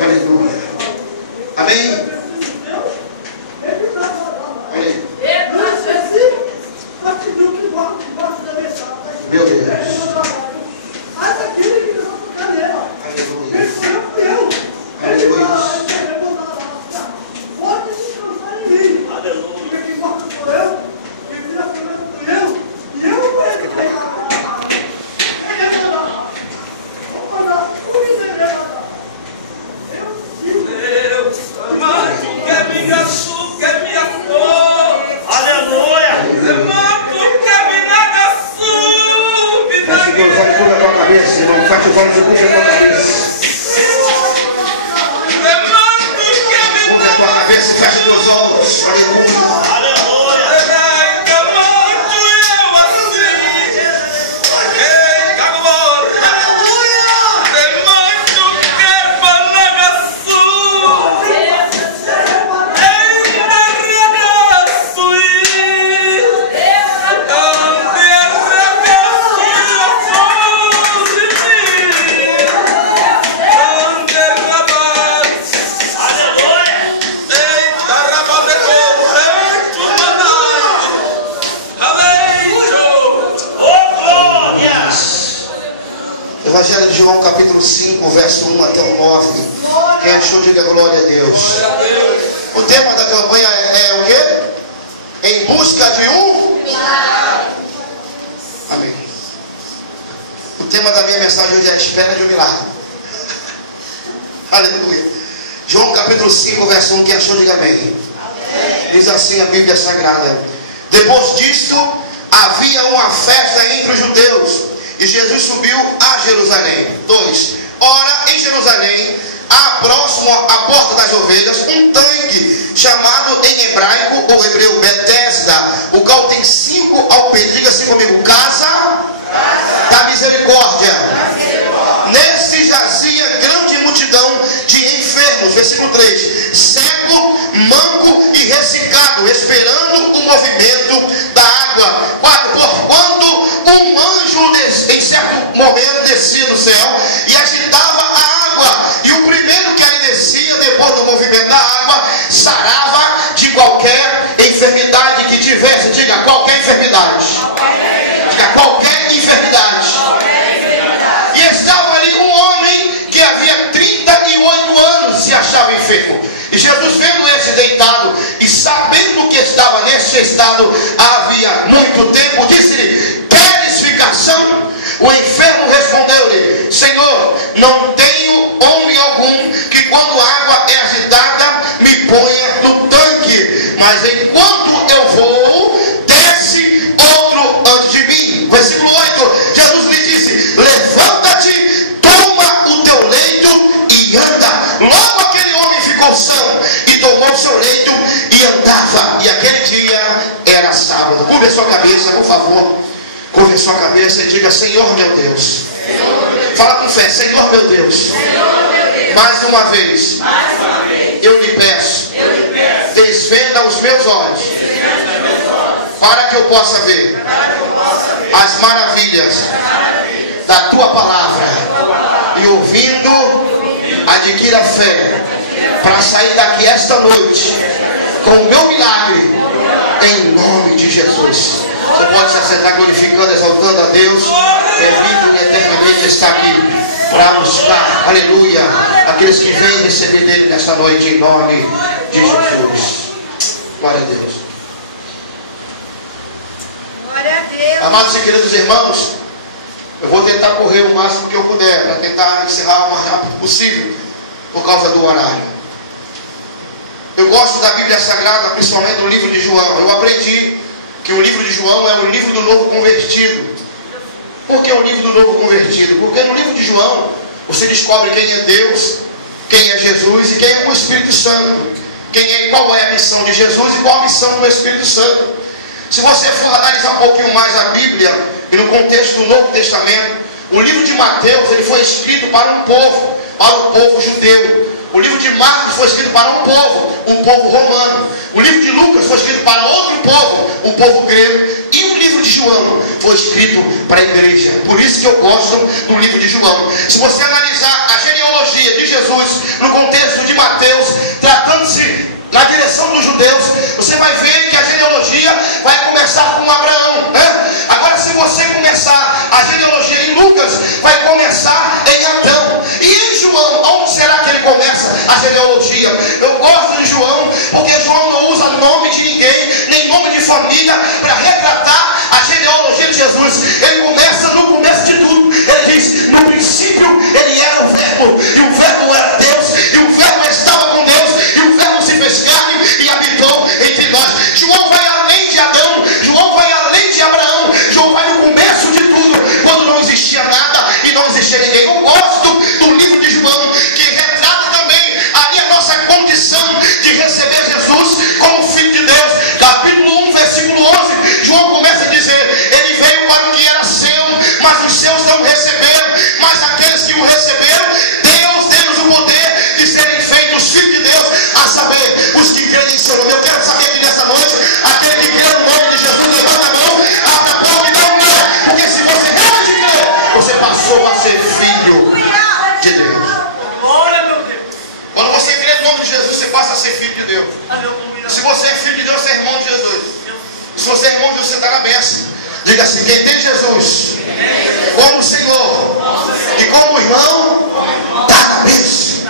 Aleluia. Amém? Meu Deus. Faz o vamos e curva a tua cabeça. Curva a tua cabeça e fecha os teus olhos. Aleluia. Evangelho de João, capítulo 5, verso 1 até o 9. Quem achou, diga glória a Deus. O tema da campanha é o quê? Em busca de um milagre. Amém. O tema da minha mensagem hoje é a espera de um milagre. Aleluia. João, capítulo 5, verso 1. Quem achou, diga amém. Diz assim a Bíblia Sagrada: depois disto, havia uma festa entre os judeus, e Jesus subiu a Jerusalém. 2. Ora, em Jerusalém, há próximo à porta das ovelhas um tanque, chamado em hebraico ou hebreu Betesda, o qual tem 5 alpendres. Diga assim comigo: casa da misericórdia. Nesse jazia grande multidão de enfermos. Versículo 3. Cego, manco e ressecado, esperando o movimento da água. 4. Porquanto um anjo em certo momento descia do céu e agitava a água, e o primeiro que ali descia, depois do movimento da água, sarava de qualquer enfermidade que tivesse. Diga qualquer enfermidade. Diga qualquer enfermidade. E estava ali um homem que havia 38 anos se achava enfermo. E Jesus, vendo esse deitado e sabendo que estava nesse estado havia muito tempo, disse-lhe: queres ficação? O enfermo respondeu-lhe: Senhor, não tenho homem algum que quando a água é agitada me ponha no tanque, mas enquanto eu vou, desce outro antes de mim. Versículo 8. Jesus lhe disse: levanta-te, toma o teu leito e anda. Logo aquele homem ficou são e tomou o seu leito e andava. E aquele dia era sábado. Curva a sua cabeça, por favor. Curve sua cabeça e diga: Senhor meu Deus. Fala com fé: Senhor meu Deus. Mais uma vez eu lhe peço, desvenda os meus olhos, para que eu possa ver as maravilhas da tua palavra, e ouvindo adquira fé para sair daqui esta noite com o meu milagre, em nome de Jesus. Você pode se assentar glorificando, exaltando a Deus. Bendito e eternamente está aqui para buscar, aleluia, aqueles que vêm receber dele nesta noite, em nome de Jesus. Glória a Deus. Glória a Deus. Amados e queridos irmãos, eu vou tentar correr o máximo que eu puder, para tentar encerrar o mais rápido possível, por causa do horário. Eu gosto da Bíblia Sagrada, principalmente do livro de João. Eu aprendi que o livro de João é o livro do novo convertido. Por que o livro do novo convertido? Porque no livro de João você descobre quem é Deus, quem é Jesus e quem é o Espírito Santo. Qual é a missão de Jesus e qual a missão do Espírito Santo. Se você for analisar um pouquinho mais a Bíblia e no contexto do Novo Testamento, o livro de Mateus ele foi escrito para um povo, para o povo judeu. O livro de Marcos foi escrito para um povo romano. O livro de Lucas foi escrito para outro povo, o povo grego. E o livro de João foi escrito para a igreja. Por isso que eu gosto do livro de João. Se você analisar a genealogia de Jesus no contexto de Mateus, tratando-se na direção dos judeus, você vai ver que a genealogia vai começar com Abraão, né? Agora, se você começar a genealogia em Lucas, vai começar em Adão. E em João, onde será que ele começa a genealogia? Eu gosto de João, porque João não usa nome de ninguém, nem nome de família, para retratar a genealogia de Jesus. Ele começa no começo de tudo. Ele diz: no princípio ele era o verbo, e o verbo era Deus, e o verbo estava com Deus, e o verbo se fez carne e habitou entre nós. João vai além de Adão, João vai além de Abraão, João vai no começo de tudo, quando não existia nada e não existia ninguém. Eu gosto do livro de João, que retrata também ali a nossa condição de receber Jesus como Filho de Deus. Capítulo 1, versículo 11, João começa a dizer: ele veio para o que era seu, mas os seus não receberam, mas aqueles que o receberam, Deus deu-lhes o poder de serem feitos filhos de Deus, a saber, os que creem em seu nome. Eu quero saber que nessa noite, aquele que crê no nome de Jesus, levanta a mão, abre a boca e dá um glória, porque se você realmente crê, você passou a ser filho de Deus. Quando você crê no nome de Jesus, você passa a ser filho de Deus. Se você é filho de Deus, você é irmão de Jesus. Se você é irmão de Deus, você está na bênção. Diga assim: quem tem Jesus como Senhor e como irmão, está na bênção.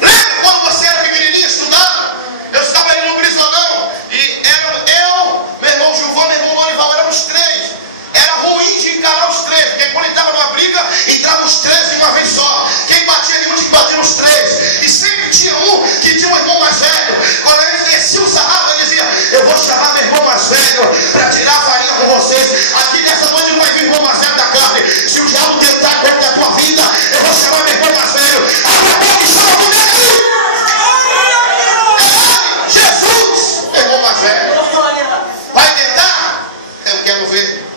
Lembra quando você era pequenininho estudando? Eu estava ali no Brisonão e era eu, meu irmão Gilvão, meu irmão Lorival, éramos três. Era ruim de encarar os três, porque quando entrava numa briga, entravam os três de uma vez só. Quem batia em um, tinha que bater nos três. E sempre tinha um que tinha um irmão mais velho. Quando ele descia o sarrafo, ele dizia: eu vou chamar meu irmão mais velho para tirar a farinha com vocês. Aqui nessa noite não vai vir irmão mais velho da carne. Se o diabo tentar contra a tua vida, eu vou chamar meu irmão mais velho. Abre a boca e chama o nome dele. Jesus, irmão mais velho. Vai tentar? Eu quero ver.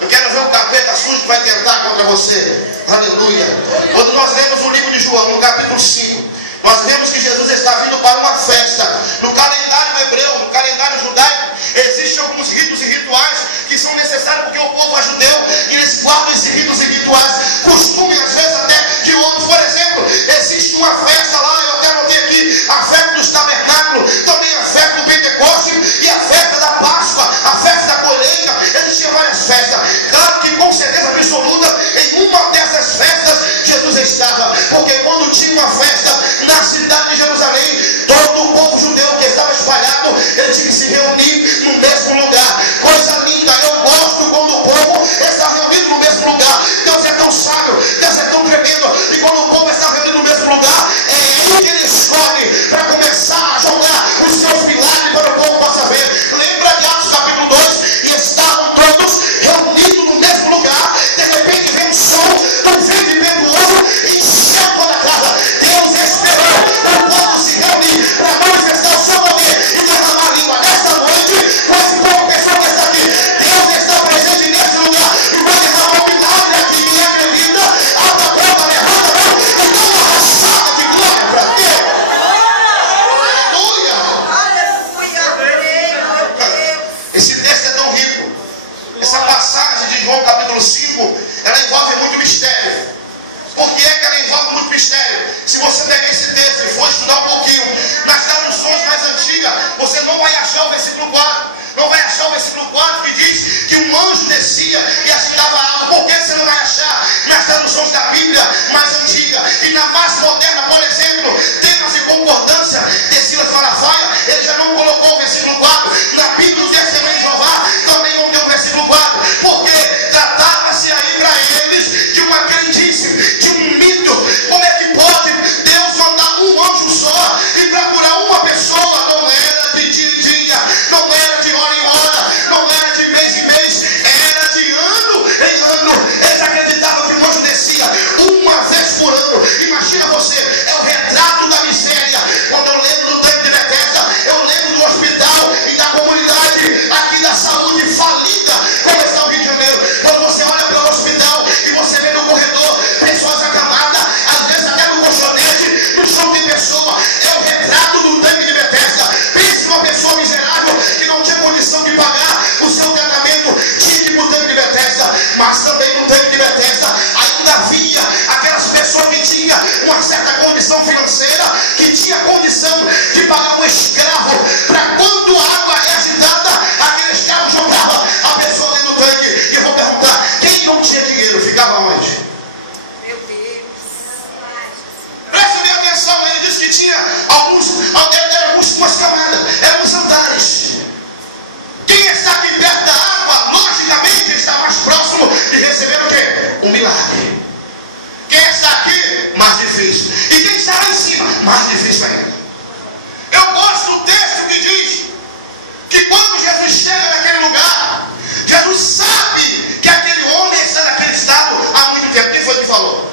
Eu quero ver o capeta sujo que vai tentar contra você. Aleluia. Quando nós lemos o livro de João, no capítulo 5, nós vemos que Jesus está vindo para uma festa. No calendário hebreu, no calendário judaico, existem alguns ritos e rituais que são necessários porque o povo é judeu e eles guardam esses ritos e rituais, costumes às vezes até de outros. Por exemplo, existe uma festa lá, eu até anotei aqui, a festa dos tabernáculos, também a festa do Pentecostes e a festa da Páscoa, a festa da colheita. Existiam várias festas. Claro que com certeza absoluta, em uma dessas festas Jesus estava, porque quando tinha uma festa na cidade de Jerusalém, todo o povo judeu que estava espalhado, ele tinha que se reunir no mesmo lugar. Coisa linda, eu gosto quando o povo está reunido no mesmo lugar. Deus é tão sábio, Deus é tão tremendo, e quando o povo está reunido no mesmo lugar, é ele que ele escolhe para começar a jogar os seus milagres para o povo possa ver. Lembra de Atos capítulo 2? E estavam todos reunidos no mesmo lugar. De repente vem um som, um vento impetuoso, e encheu toda a casa. Deus esperou o povo se reunir para manifestar o seu poder e derramar a língua. Nesta noite, com esse povo pessoal que está aqui, Deus está presente nesse lugar e vai derramar um milagre aqui. Quem acredita, abra a boca, levanta a mão e dá uma rachada de glória para Deus. Aleluia! Esse texto é tão rico. Essa passagem de João capítulo 5, ela envolve muito mistério. Por que é que ela envolve muito mistério? Se você pegar esse texto e for estudar um pouquinho, nas traduções mais antigas, você não vai achar o versículo 4. Não vai achar o versículo 4 que diz que um anjo descia e agitava a água. Por que você não vai achar nas traduções da Bíblia mais antiga? E na mais moderna, por exemplo, temas de concordância de Silas Malafaia, ele já não colocou o versículo 4. Na Bíblia do Testemunho de Jeová também não tem o versículo 4. Porque tratava-se aí para eles de uma crendice, de um mito. Como é que pode Deus mandar um anjo só e para curar uma pessoa? Não era de dia em dia, não era de hora em hora, não era de mês em mês, era de ano em ano. Eles acreditavam que o anjo descia uma vez por ano. Imagina você, é o retrato da miséria. Quando eu lembro do tempo de Bethesda, eu lembro do hospital e da comunidade aqui da saúde falida, como está o Rio de Janeiro. Quando você olha para o hospital e você vê no corredor pessoas acamadas, às vezes até no colchonete, no chão tem pessoa. É o retrato do tanque de Bethesda. Pense numa pessoa miserável que não tinha condição de pagar o seu tratamento, tinha que ir para o tanque de Bethesda. financeira, que tinha condição de pagar um escravo, para quando a água é agitada, aquele escravo jogava a pessoa dentro do tanque. E eu vou perguntar, quem não tinha dinheiro ficava onde? Meu Deus. Presta bem atenção, ele disse que tinha algumas camadas, eram os andares. Quem está aqui perto da água, logicamente está mais próximo de receber o quê? Um milagre. Quem está aqui, mais difícil. E quem está lá em cima, mais difícil ainda. Eu gosto do texto que diz que quando Jesus chega naquele lugar, Jesus sabe que aquele homem está naquele estado há muito tempo. Quem foi que falou?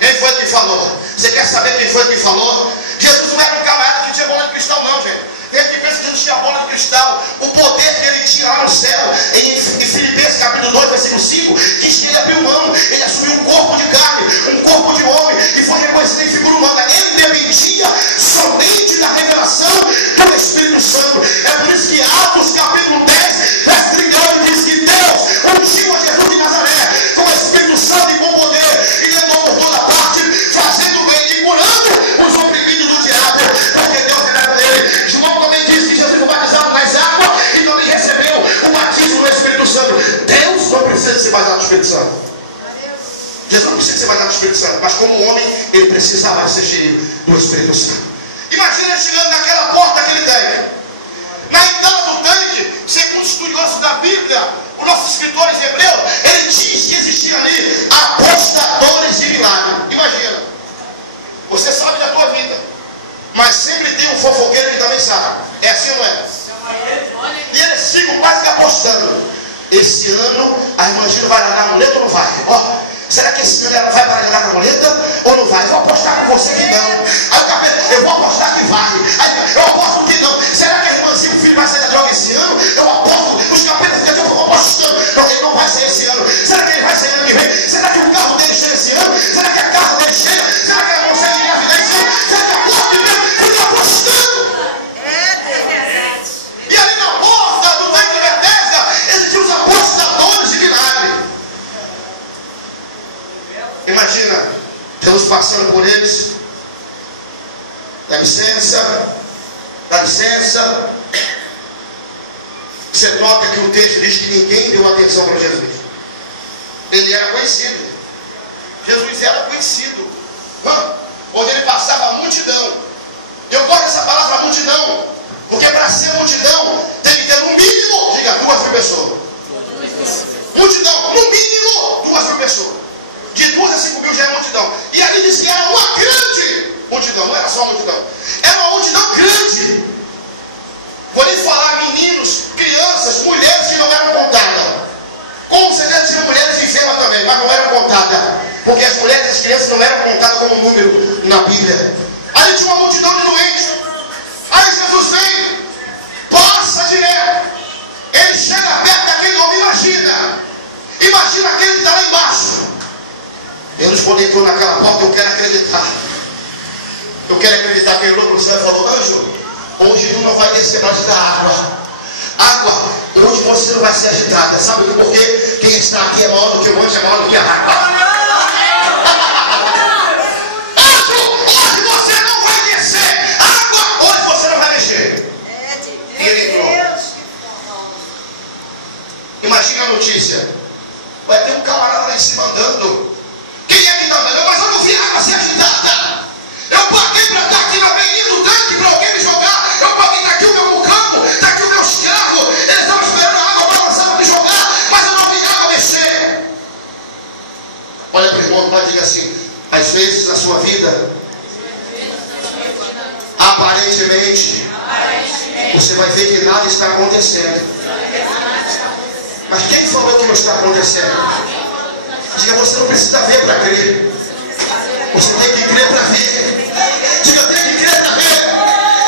Quem foi que falou? Você quer saber quem foi que falou? Jesus não era um camarada que tinha bola de cristal, não, gente. Tem gente que pensa que Jesus tinha bola de cristal. O poder que ele tinha lá no céu, em Filipenses capítulo 2, versículo 5, diz que ele abriu mão, ele assumiu um corpo de carne, um corpo de homem, e foi reconhecido em figura humana. Ele dependia somente da revelação do Espírito Santo. É por isso que Atos capítulo 10, versículo 39, diz que Deus ungiu a Jesus de Nazaré com o Espírito Santo e com poder, e levou por toda parte, fazendo bem e curando os oprimidos do diabo, porque Deus era com ele. João também diz que Jesus foi batizado nas águas e também recebeu o batismo do Espírito Santo. Deus não precisa ser batizado no Espírito Santo. Jesus não precisa ser batizado no Espírito Santo, mas como homem, ele precisava ser cheio do Espírito Santo. Imagina ele chegando naquela porta que ele tem. Na entrada do tanque, segundo os estudiosos da Bíblia, os nossos escritores hebreus, ele diz que existia ali apostadores de milagre. Imagina, você sabe da tua vida, mas sempre tem um fofoqueiro que também sabe. É assim ou não é? E eles ficam quase que apostando. Esse ano a irmã Gina vai largar a muleta ou não vai? Ó, será que esse ano ela vai parar de largar a muleta ou não vai? Eu vou apostar com você que não. Aí o capeta, eu vou apostar que vai. Aí eu aposto que não. Será que a irmãzinha, o filho vai sair da droga esse ano? Eu aposto. Os capetas ficam apostando. Não, ele não vai sair esse ano. Será que ele vai sair ano que vem? Será que o carro dele chega esse ano? Será que a casa dele chega? Será que ela consegue engravidar esse ano? Será que a porta de Deus fica apostando? E ali na porta do tanque de Betesda, existiam os apostadores de milagre. Imagina, Deus passando por eles. Dá licença, dá licença. Você nota que o texto diz que ninguém deu atenção para Jesus. Ele era conhecido. Jesus era conhecido. Onde ele passava a multidão. Eu gosto dessa palavra multidão, porque para ser multidão tem que ter no mínimo, diga, 2.000 pessoas. Multidão, no mínimo 2.000 pessoas. De 2 a 5.000 já é multidão. E ali diz que era uma grande multidão, não era só uma multidão. Era uma multidão grande. Vou lhe falar, meninos, crianças, mulheres que não eram contadas. Com certeza tinha mulheres enfermas também, mas não eram contadas. Porque as mulheres e as crianças não eram contadas como número na Bíblia. Ali tinha uma multidão de doentes. Aí Jesus vem, passa direto. Ele chega perto daquele homem, imagina aquele que está lá embaixo. Deus, quando entrou naquela porta, eu quero acreditar. Eu quero acreditar que ele olhou para o céu e falou: anjo, hoje tu não vai descer mais da água. Água, hoje você não vai ser agitada. Sabe por quê? Quem está aqui é maior do que o anjo, é maior do que a água. Anjo, hoje você não vai descer. Água, hoje você não vai mexer. E ele entrou. Imagina a notícia. Vai ter um camarada lá em cima andando. Quem é que está andando? Mas eu não vi água ser agitada. Eu paguei para estar aqui na beirinha do tanque para alguém me jogar. Eu paguei, está aqui o meu mucamo, está aqui o meu escravo. Eles estavam esperando a água para lançar para me jogar, mas eu não vi água mexer. Olha para o irmão e diga assim: às vezes na sua vida, aparentemente, você vai ver que nada está acontecendo. Mas quem falou que não está acontecendo? Diga, você não precisa ver para crer. Você tem que crer para ver. Diga, tem que crer para ver.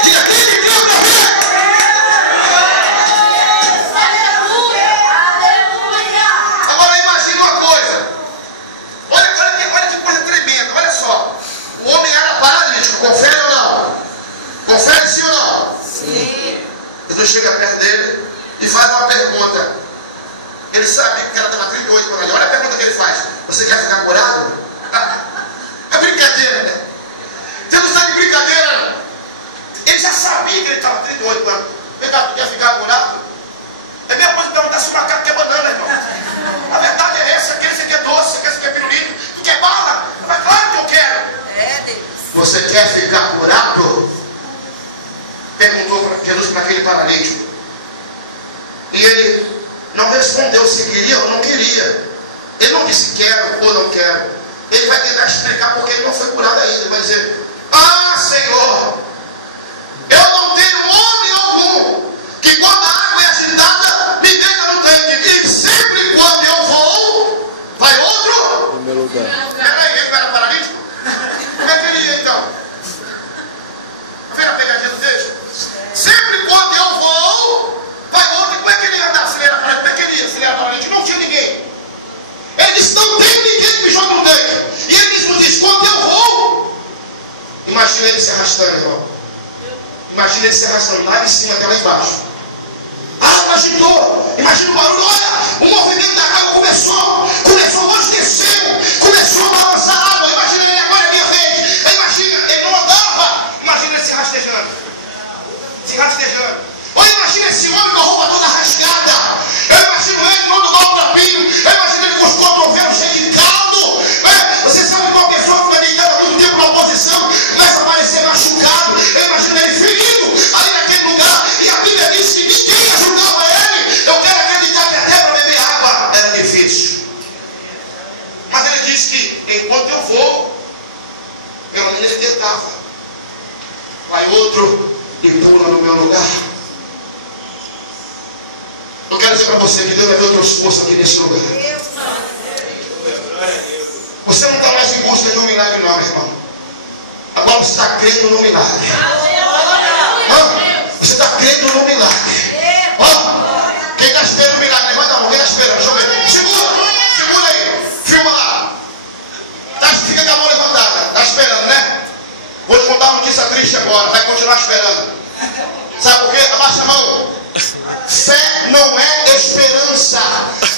Diga, tem que crer para ver. Agora imagine uma coisa. Olha que coisa tremenda. Olha só. O homem era paralítico. Confere ou não? Confere sim ou não? Sim. Jesus chega perto dele e faz uma pergunta. Ele sabe que o cara estava 38 por ali. Olha a pergunta que ele faz: você quer ficar curado? É brincadeira, né? sabia que ele estava 38 anos. Verdade, tu quer ficar curado? É a mesma coisa perguntar se o macaco quer banana, irmão. A verdade é essa, aquele você quer doce, aquele você quer pirulito, tu quer bala? Mas claro que eu quero. É, Deus. Você quer ficar curado? Perguntou para Jesus para aquele paralítico. E ele não respondeu se queria ou não queria. Ele não disse quero ou não quero. Ele vai tentar explicar porque ele não foi curado ainda. Ele vai dizer: ah, Senhor, eu não tenho homem algum que quando a água é agitada me deita no tanque. E sempre quando eu vou, vai outro. No meu lugar. Peraí, ele não era paralítico? Como é que ele ia então? Tá vendo a pegadinha do texto? Sempre quando eu vou, vai outro. Como é que ele ia andar se ele era paralítico? Como é que ele ia se ele era paralítico? Não tinha ninguém. Ele disse: não tem ninguém que me joga no tanque. E ele mesmo diz: quando eu vou. Imagina ele se arrastando, irmão. Imagina ele se arrastando lá em cima até lá embaixo. A água agitou. Imagina o barulho. Olha, o movimento da água começou. Hoje desceu. Começou a balançar a água. Imagina ele agora, é minha vez. Imagina, ele não andava. Imagina ele se rastejando. Ou imagina esse homem com a roupa toda rasgada. Eu imagino ele no mal trapinho. Eu imagino ele com os cotovelos cheios de caldo. Você sabe que uma pessoa que vai deitada muito tempo na oposição começa a aparecer machucado. Eu imagino ele ferido ali naquele lugar. E a Bíblia diz que ninguém ajudava ele. Eu quero acreditar que até para beber água era difícil. Mas ele disse que enquanto eu vou, pelo menos ele tentava. Vai outro e pula no meu lugar. Eu quero dizer para você que Deus vai ver o teu esforço aqui nesse lugar. Você não está mais em busca de um milagre não, meu irmão. Agora você está crendo no milagre. Você está crendo no milagre. Quem está esperando o milagre? Levanta a mão. Quem está esperando? Deixa eu ver. Segura aí. Filma lá. Fica com a mão levantada. Está esperando, né? Vou te contar uma notícia triste agora. Vai continuar esperando. Sabe por quê? Abaixa a mão. Fé não é esperança.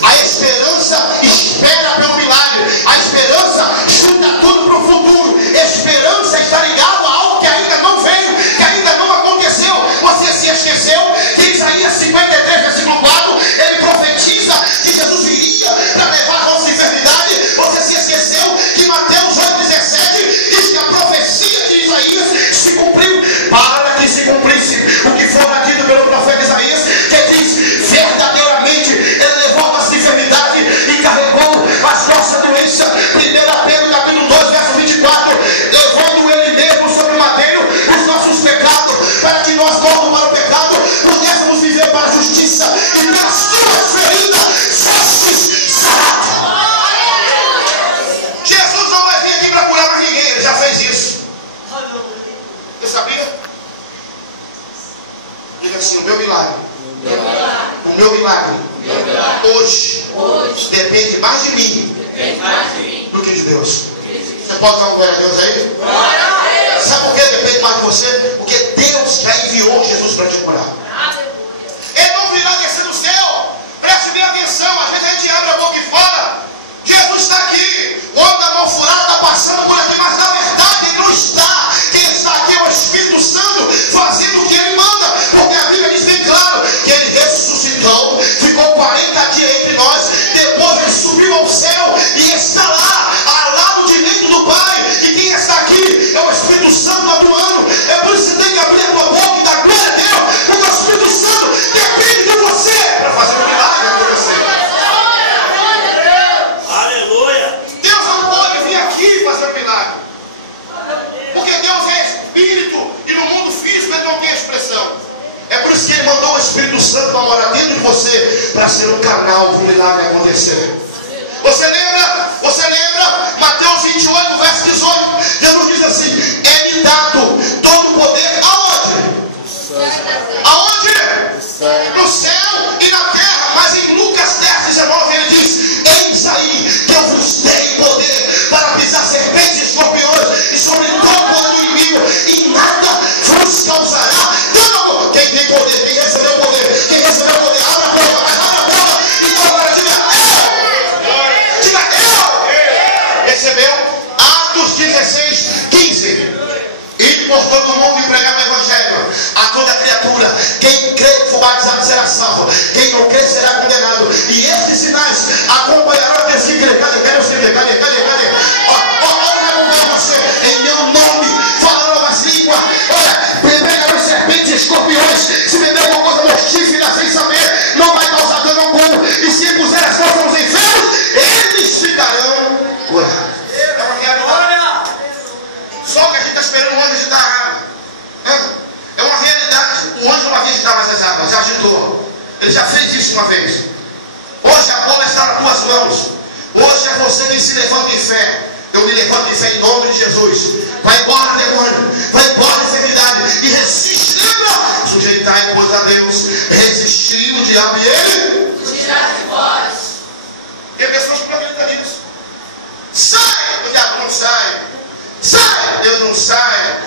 A esperança espera pelo milagre. A esperança chuta tudo para o futuro. Esperança está ligada a algo que ainda não veio, que ainda não aconteceu. Você se esqueceu que Isaías 53, versículo 4, ele profetiza que Jesus viria para levar a nossa enfermidade. Você se esqueceu que Mateus 8,17 diz que a profecia de Isaías se cumpriu para que se cumprisse o que fora dito pelo profeta Isaías, que diz: verdadeiramente ele levou a nossa enfermidade e carregou as nossas doenças. 1 Pedro capítulo 2, verso 24, levando ele mesmo sobre o madeiro os nossos pecados, para que nós, mortos para o pecado, pudéssemos viver para a justiça, e pelas suas feridas fostes sarados. Jesus não vai vir aqui para curar mais ninguém, ele já fez isso. Você sabia? Diga assim: o meu milagre. O meu milagre. Hoje depende mais de mim do que de Deus. Você pode dar uma glória a Deus aí? Sabe por que depende mais de você? Porque Deus já enviou Jesus para te curar. Ele não virá descer do céu. Preste bem atenção. Às vezes a gente abre a boca e fala: Jesus está aqui. O homem da mão furada está passando por aqui. Mas na verdade ele não está. Quem está aqui é o Espírito Santo fazendo o que ele manda. Porque a Bíblia diz bem claro que ele ressuscitou, ficou 40 dias entre nós, depois ele subiu ao céu e está lá, ao lado direito do Pai. E quem está aqui é o Espírito Santo atuando. É por isso que você tem que abrir a tua boca e dar glória a Deus, porque o Espírito Santo depende de você para fazer um milagre acontecer. Aleluia! Deus não pode vir aqui fazer um milagre, porque Deus é Espírito e no mundo físico ele não tem expressão. É por isso que ele mandou o Espírito Santo para morar dentro de você, para ser um canal para o milagre acontecer. Você lembra? Mateus 28, verso 18. Jesus diz assim: é-me dado todo o poder aonde? No céu e na terra. Mas em Lucas 10, 19 ele diz: eis aí que eu vos dei poder para pisar serpentes e escorpiões e sobre todo o poder do inimigo, e nada vos causará dano. Quem tem poder? Quem recebeu o poder? Quem recebeu o poder? Abra a boca, e agora diga eu. Diga eu. Recebeu? Atos 16, 15. E por todo mundo e pregar o evangelho a toda criatura. Quem crê e for batizado será salvo. Quem não crê será condenado. E esses sinais acompanharão aqueles que crê. Cadê os que crê? Cadê? Olha você. Em meu nome falarão novas línguas. Olha, pegarão serpentes e escorpiões. Se beber alguma coisa mortífera sem saber, não vai causar dano algum. E se puser as mãos aos enfermos, eles ficarão curados. É uma realidade. Só que a gente está esperando o anjo agitar a água. É uma realidade. O anjo não vai agitar mais as águas, já agitou. Ele já fez isso uma vez. Hoje a bola está nas tuas mãos. Hoje é você quem se levanta em fé. Eu me levanto em fé em nome de Jesus. Vai embora, demônio. Vai embora, enfermidade. E resiste. Lembra? Sujeitai, pois, a Deus. Resistir o diabo e ele Tirar de vós. Tem pessoas que não acreditam nisso. Sai! O diabo não sai. Sai! Deus não sai.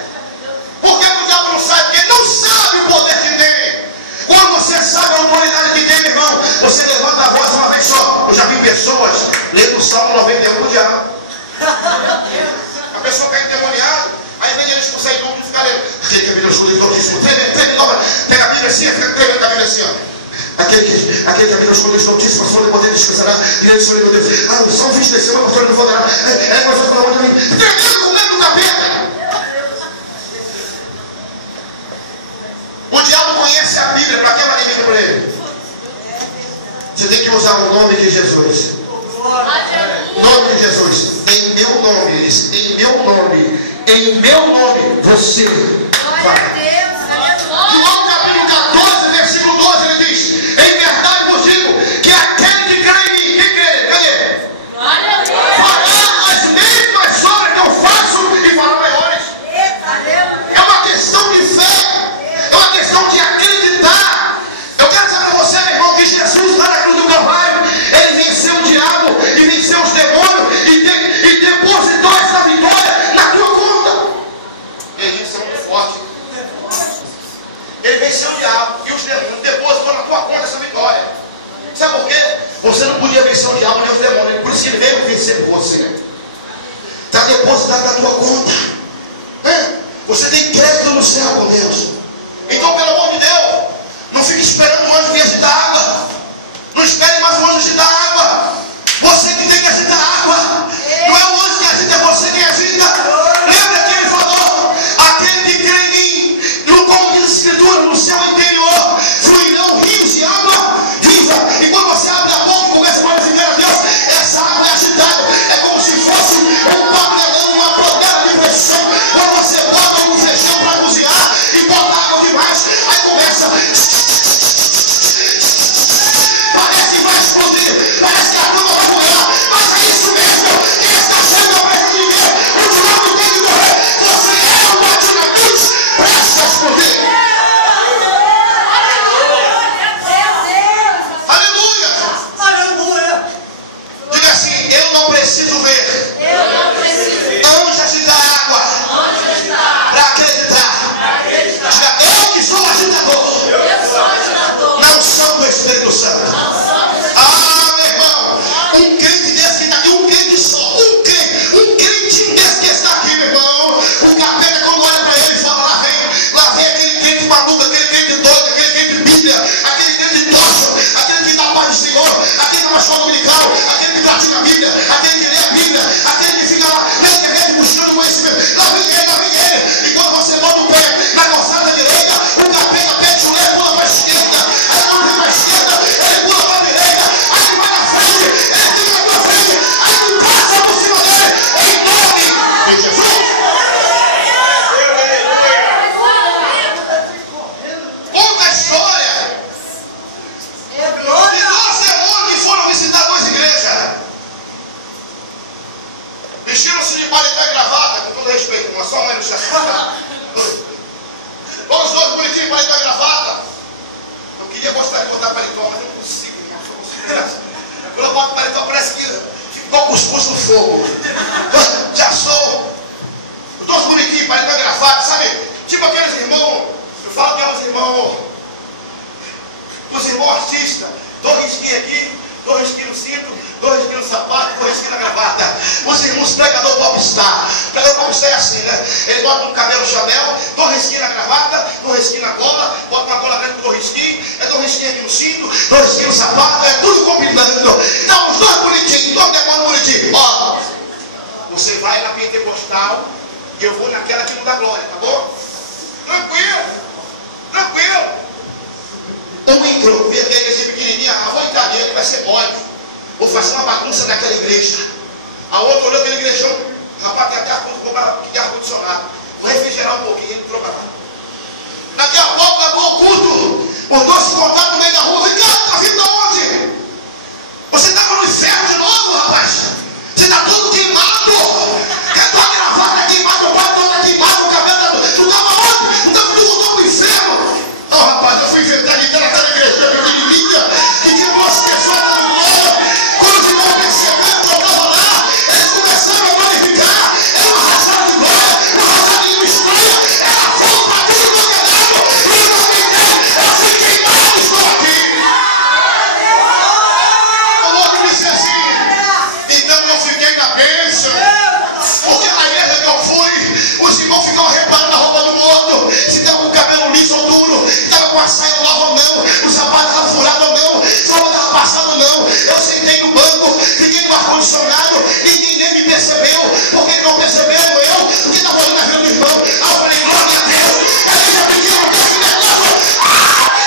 Por que o diabo não sai? Porque não sabe o poder que tem. Quando você sabe a autoridade que tem, meu irmão, você levanta a voz uma vez só. Eu já vi pessoas lendo o Salmo 91 para o diabo. A pessoa cai endemoniada, aí em vez de ele expulsar em nome de ficar lendo, aquele que é melhor escolhido do Altíssimo, pega a Bíblia assim, fica tremendo a Bíblia assim, ó. Aquele que é melhor escolhido do Altíssimo, a sua poder descansará, e ele sobre meu Deus. Ah, o Salmo 20 desceu, mas o pastor não voltará. Mas eu falo de mim, tremendo com medo do capeta. O diabo conhece a Bíblia, para que ela liga para ele? Você tem que usar o nome de Jesus. Nome de Jesus. Em meu nome, você Glória a Deus. João capítulo 14, versículo 12, ele diz: em verdade vos digo que aquele que crê em mim, quem crê? Cadê? Fará as mesmas obras que eu faço e fará maiores. É uma questão de fé, é uma questão de acreditar. Eu quero dizer para você, meu irmão, que Jesus lá na cruz do Calvário, ele venceu o diabo e venceu os demônios e depositou essa vitória na tua conta. Isso é muito forte. Ele venceu o diabo e os demônios, depositou na tua conta essa vitória. Sabe por quê? Você não podia vencer o diabo nem os demônios, por isso que ele veio vencer por você. Está depositado na tua conta. Você tem crédito no céu com Deus. Então, pelo amor de Deus, não fique esperando o anjo vir agitar água. Não espere mais o anjo agitar água. Você que tem que agitar água. Não é o anjo que agita, é você quem agita. Lembra que ele falou: aquele que crê em mim, como diz a Escritura, no seu interior fluirão rios de água viva. E quando você abre a boca e começa a glorificar a Deus, essa água é agitada. É como se fosse um panelão, uma panela de pressão. Quando você bota um feijão para cozinhar e bota água demais, aí começa. Parece que vai explodir, parece que a turma vai molhar, mas é isso mesmo. Quem está sendo a pressa de Deus, o diabo tem que morrer. Você é um latinamente prestes a explodir. Aleluia! Diga assim: eu não preciso ver anjo agitar água para acreditar. Diga: eu que sou agitador. Não são do Espírito Santo. Ah, meu irmão, um crente desse que está aqui, um crente só, um crente desse que está aqui, meu irmão. O capeta, quando olha para ele, fala: lá vem aquele crente maluco, aquele crente doido, aquele crente bíblia, aquele crente tocha, aquele que dá paz do Senhor, aquele que é uma escola dominical, aquele que pratica a Bíblia, aquele que lê a Bíblia, aquele que fica lá na internet buscando conhecimento. Lá vem ele. E quando você bota o pé na calçada direita, o capeta pede o lé, pula para a esquerda. Aí quando vem para a esquerda, ele pula para a direita. Aí ele vai na frente, ele fica na tua frente. Aí tu passa por cima dele, em nome de Jesus. Conta a história de 12 irmãos que foram visitar 2 igrejas. Vestiram-se de paletó e gravata, com todo respeito, uma só mãe no chão. Os 2 bonitinhos, paletó e gravata. Eu queria gostar de botar paletó, mas eu não consigo, irmão. Quando eu boto paletó, parece que ficou cuscuz no fogo. Já sou. Os 2 bonitinhos, paletó e gravata, sabe? Tipo aqueles irmãos, eu falo que é os irmãos artistas. 2 risquinhos aqui, 2 risquinhos no cinto, 2 risquinhos no sapato, 2 risquinhos na gravata. Os irmãos pregador popstar. Pregador popstar é assim, né? Ele bota um cabelo Chanel, 2 risquinhos na gravata, 2 risquinhos na gola, bota uma gola grande com 2 risquinhos, 2 risquinhos aqui no cinto, 2 risquinhos no sapato, é tudo combinado. Então, os 2 bonitinhos, 2 demônios bonitinhos. Ó, você vai na pentecostal e eu vou naquela que não dá glória, tá bom? Tranquilo, tranquilo. Um entrou, vê a igreja pequenininha, vou entrar nele, vai ser mole. Vou fazer uma bagunça naquela igreja. A outra olhou aquele igrejão, rapaz, tem até ar-condicionado. Vou refrigerar um pouquinho, ele entrou pra lá. Daqui a pouco acabou o culto. Os 2 se encontraram no meio da rua. Vem cá, tá vindo de onde? Você estava no inferno de novo, rapaz? Você está todo queimado. A tua gravata queimada, o pai todo queimado, o cabelo tá... Tu estava onde? Não estava tudo voltou pro inferno. Não, rapaz, eu fui inventar de entrar naquela igreja pequenininha que tinha 2 pessoas lá no lado. Quando os irmãos perceberam que eu estava lá, eles começaram a glorificar. Era uma rajada de glória, uma rajada de mistura. Era fogo para tudo que eu dado. E eu fui queimado, estou aqui. O outro disse assim, então eu fiquei na bênção. Porque na igreja que eu fui, os irmãos ficam reparando na roupa do morto. Se estava com o cabelo liso ou duro, se estava com a saia nova ou não, o sapato estava furado ou não, se a roupa estava passada ou não. Eu sentei no banco, fiquei no ar-condicionado, ninguém nem me percebeu. Porque ele não percebeu eu, porque estava olhando na vida do irmão. Aí eu falei, glória a Deus, ela já pediu esse negócio.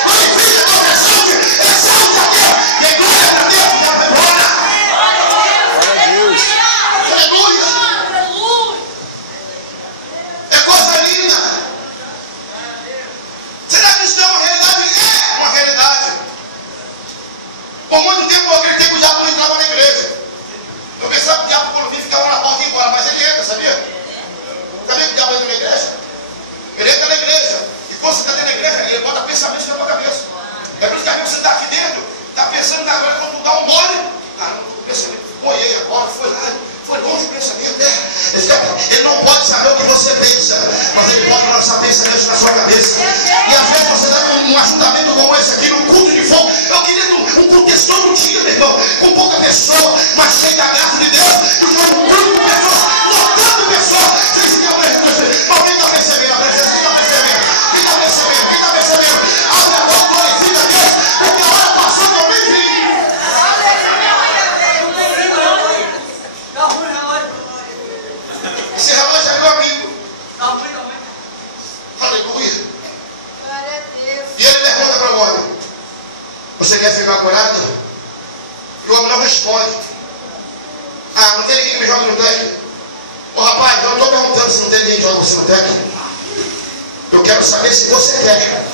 Glorifica a tua saúde, exalta a Deus, e glória a Deus, já vai embora. Aleluia. É coisa linda. Será que isso não é uma realidade? É uma realidade. Por muito tempo eu acreditei que o diabo não entrava na igreja. Eu pensava que o diabo quando vinha ficava na porta e ia embora, mas ele entra, sabia? Sabia que o diabo entra na igreja? Ele entra na igreja. E quando você está dentro da igreja, ele bota pensamentos na tua cabeça. É por isso que às vezes você está aqui dentro, está pensando na agora, quando tu dá um mole, caramba, o pensamento, boiei agora, foi lá, foi longe o pensamento, né? Ele não pode saber o que você pensa, mas ele pode lançar pensamentos na sua cabeça. E às vezes você está num ajuntamento como esse aqui, num culto de fogo. Eu queria um culto desse todo dia, meu irmão, com pouca pessoa, mas cheio da graça de Deus, e foi um culto de pessoas, lotando pessoas. Vocês ficam percebendo, mas quem está percebendo a presença? Quem está percebendo? Quem está percebendo? Quem está percebendo? Abre a boca, glorifica a Deus, porque a hora passou eu nem vi. Esse relógio é meu amigo. Aleluia. E ele pergunta para o homem, você quer ficar curado? E o homem não responde. Ah, não tem ninguém que me jogue no tanque? Ô rapaz, eu estou perguntando se não tem ninguém que joga você no tanque. Eu quero saber se você quer.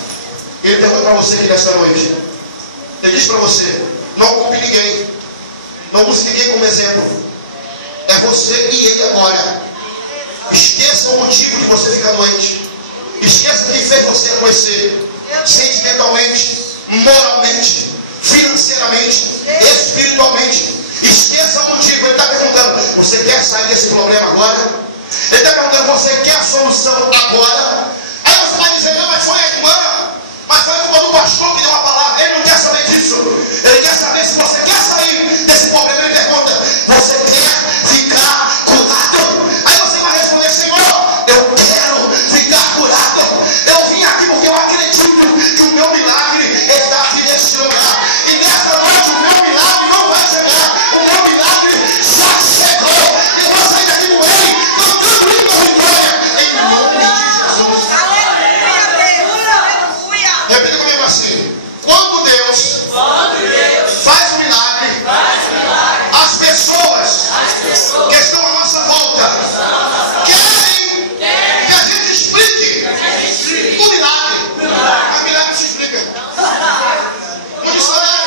Ele pergunta para você aqui nesta noite. Ele diz para você, não culpe ninguém. Não use ninguém como exemplo. É você e ele agora. Esqueça o motivo de você ficar doente. Esqueça quem fez você adoecer. Sentimentalmente, moralmente, financeiramente, espiritualmente. Esqueça o motivo. Ele está perguntando, você quer sair desse problema agora? Ele está perguntando, você quer a solução agora? Aí você vai dizer, não, mas foi a irmã, mas foi a irmã do pastor que deu uma palavra. Ele não quer saber disso. Ele quer saber se você quer sair desse problema. Ele pergunta, você quer ficar curado? Aí você vai responder, Senhor, eu quero ficar curado. Eu vim aqui porque eu acredito que o meu milagre está aqui nesse lugar. E nessa noite o meu milagre não vai chegar. O meu milagre já chegou. Eu vou sair daqui com ele, cantando hino da vitória, em nome de Jesus. Repita comigo assim. Quando Deus faz um milagre, as pessoas que estão à nossa volta querem que a gente explique o milagre. Mas milagre se explica. No dicionário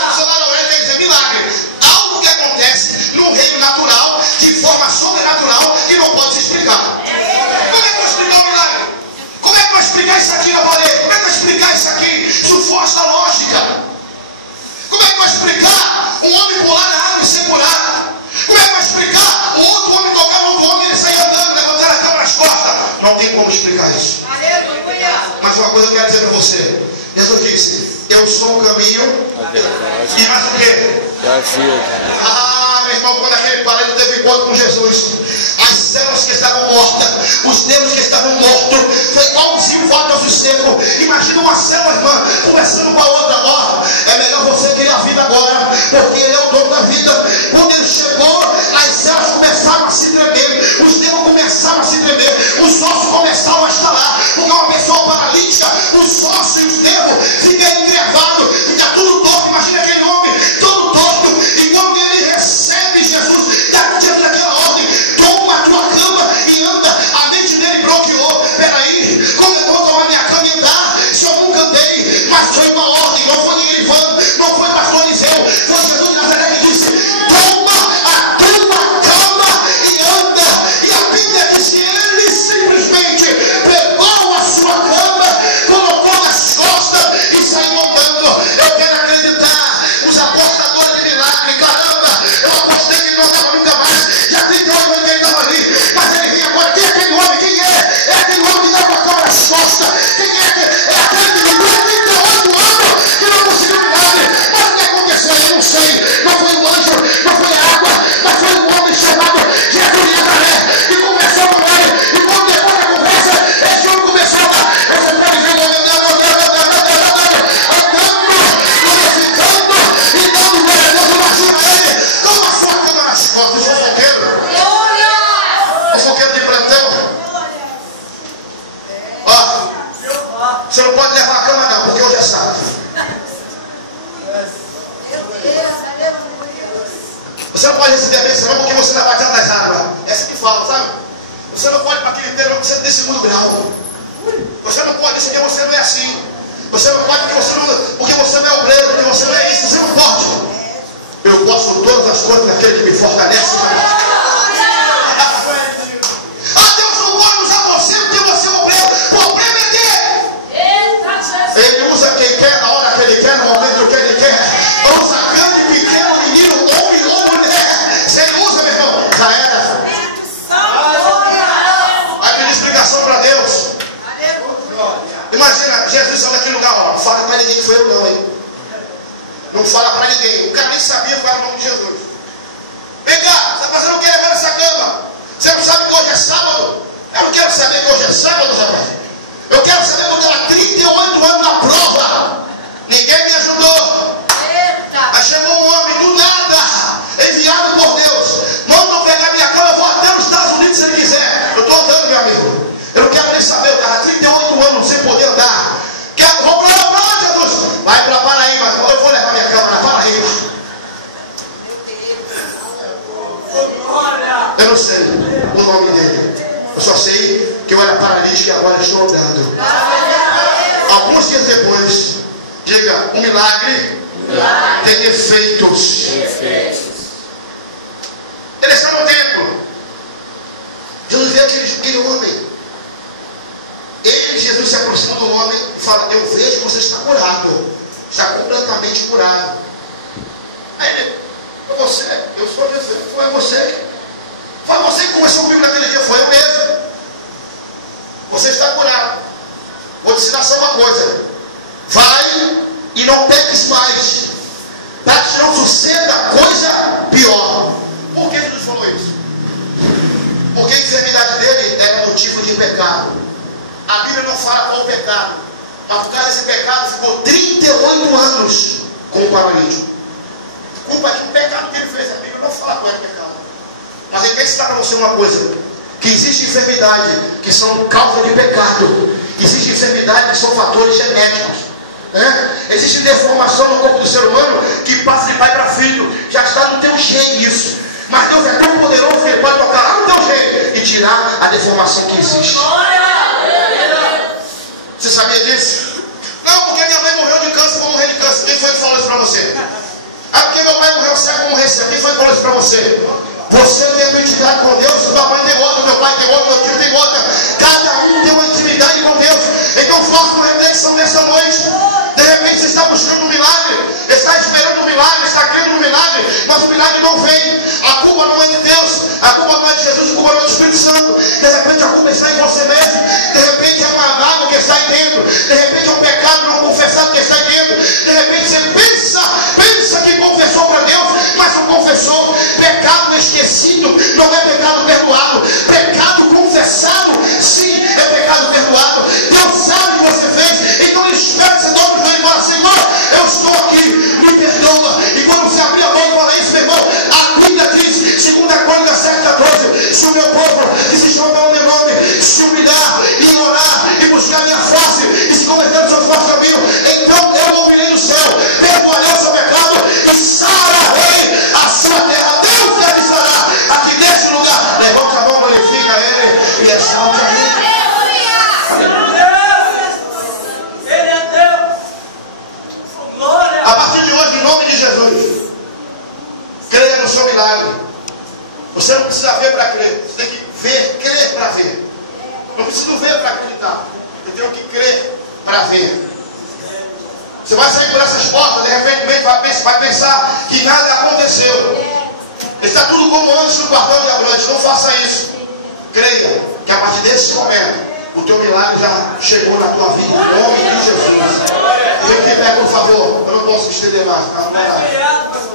quer dizer milagre. Algo que acontece no reino natural, de forma sobrenatural, que não pode se explicar. Como é que eu vou explicar o milagre? Como é que eu vou explicar isso aqui na parede? Como é que eu vou explicar isso aqui? Isso foge da lógica. Como é que eu vou explicar um homem pular na água e ser curado? Como é que eu vou explicar um outro homem tocar no outro homem e ele sair andando, levantar a cama nas costas? Não tem como explicar isso. Mas uma coisa eu quero dizer para você. Jesus disse, eu sou o caminho e mais o quê? Meu irmão, quando aquele parente teve encontro com Jesus, as células que estavam mortas, os nervos que estavam mortos, foi igualzinho volta ao sistema. Imagina uma célula, irmã, conversando com a outra. Ó, é melhor você criar a vida agora, porque ele é o dono da vida. Quando ele chegou, as células começaram a se tremer, os nervos começaram a se tremer, os ossos começaram a estalar, porque uma pessoa paralítica, os ossos e os nervos ficam engrevados, fica tudo torto. Imagina aquele homem todo torto, e quando ele recebe Jesus, está diante daquela ordem: toma a tua cama e anda. A mente dele bloqueou: peraí, como eu vou tomar minha cama e andar se eu nunca andei? Mas foi uma ordem, não foi ninguém falando, não foi pastor Eliseu, foi Jesus de Nazaré que disse: toma a tua cama e anda. E a Bíblia diz que ele simplesmente pegou a sua cama, colocou nas costas e saiu andando. Eu quero acreditar, os apostadores de milagre, caramba, eu apostei que ele não andava nunca mais, já 38 anos que ele estava ali, mas ele vinha agora. Quem é aquele homem? Quem é? É aquele homem que estava com a cama nas costas. Quem é? É aquele que viveu 38 anos que não conseguiu milagre. Mas o que aconteceu? Eu não sei. Não foi um anjo, não foi a água, mas foi um homem chamado Jesus de Nazaré que conversou com ele. E quando depois da conversa, esse homem começou a dar. Você pode ver o homem andando, glorificando e dando glória a Deus. Imagina ele, toma a sua cama nas costas. O fofoqueiro, o fofoqueiro de plantão. Ó, você não pode levar a cama não, porque hoje é sábado. Você não pode receber a bênção não, porque você não é batendo nas águas. Essa que fala, sabe? Você não pode ir para aquele terreno porque você não tem segundo grau. Você não pode isso porque você não é assim. Você não pode porque você não é obreiro, porque você não é isso. Você não pode. Eu posso todas as coisas daquele que me fortalece. Deus não pode usar você porque você é obreiro. O problema é dele. Ele usa quem quer, na hora que ele quer, no momento que ele quer. Usa grande, pequeno, menino, homem ou mulher. Se ele usa, meu irmão, já era. Vai pedir explicação para Deus. Imagina, Jesus saiu daquele lugar, ó, não fala para ninguém que foi eu não, hein? Não fala para ninguém. O cara nem sabia qual era o nome de Jesus. Vem cá, você está fazendo o que levando essa cama? Você não sabe que hoje é sábado? Eu não quero saber que hoje é sábado, rapaz. Eu quero saber que eu estava 38 anos na prova. Ninguém me ajudou. Aí chegou um homem do nada, enviado por Deus. Manda eu pegar minha cama, eu vou até os Estados Unidos se ele quiser. Eu estou andando, meu amigo. Eu não quero nem saber, eu estava 38 anos sem poder andar. Vou para onde, Jesus? Vai para Paraíba. Eu vou levar minha cama na Paraíba. Eu não sei o nome dele. Eu só sei que eu era paralítico e agora estou andando. Alguns dias depois, diga: o milagre tem efeitos. Ele está no templo. Jesus vê aquele homem. Jesus se aproxima do homem e fala: eu vejo que você está curado. Está completamente curado. Aí ele: é você? Eu sou Jesus. Foi você? Foi você que conversou comigo naquele dia? Foi eu mesmo. Você está curado. Vou te ensinar só uma coisa: vai e não peques mais, para que não suceda coisa pior. Por que Jesus falou isso? Porque a enfermidade dele era motivo de pecado. A Bíblia não fala qual pecado, mas por causa desse pecado ficou 38 anos com o paralítico. Culpa de um pecado que ele fez. A Bíblia não fala qual é o pecado. Mas eu quero ensinar para você uma coisa: que existe enfermidade que são causa de pecado. Existe enfermidade que são fatores genéticos. Existe deformação no corpo do ser humano que passa de pai para filho. Já está no teu gene isso. Mas Deus é tão poderoso que ele pode tocar lá no teu gene e tirar a deformação que existe. Você sabia disso? Não, porque minha mãe morreu de câncer, vou morrer de câncer. Quem foi que falou isso para você? Porque meu pai morreu cego, vou morrer cego. Quem foi que falou isso para você? Você tem uma intimidade com Deus, sua mãe tem outra, meu pai tem outra, meu tio tem outra. Cada um tem uma intimidade com Deus. Então faça uma reflexão nesta noite. De repente você está buscando um milagre, está esperando um milagre, está crendo no milagre, mas o milagre não vem. A culpa não é de Deus, a culpa não é de Jesus, a culpa não é do Espírito Santo. De repente a culpa está em você mesmo. De repente é uma mágoa que está aí dentro. De repente é um pecado não confessado que está aí dentro. De repente você pensa que confessou para Deus, Você vai sair por essas portas, de repente vai pensar que nada aconteceu. Está tudo como antes no quartel de Abrantes. Não faça isso. Creia que a partir desse momento o teu milagre já chegou na tua vida. Em nome de Jesus. Vem de pé, por favor. Eu não posso me estender mais. Tá?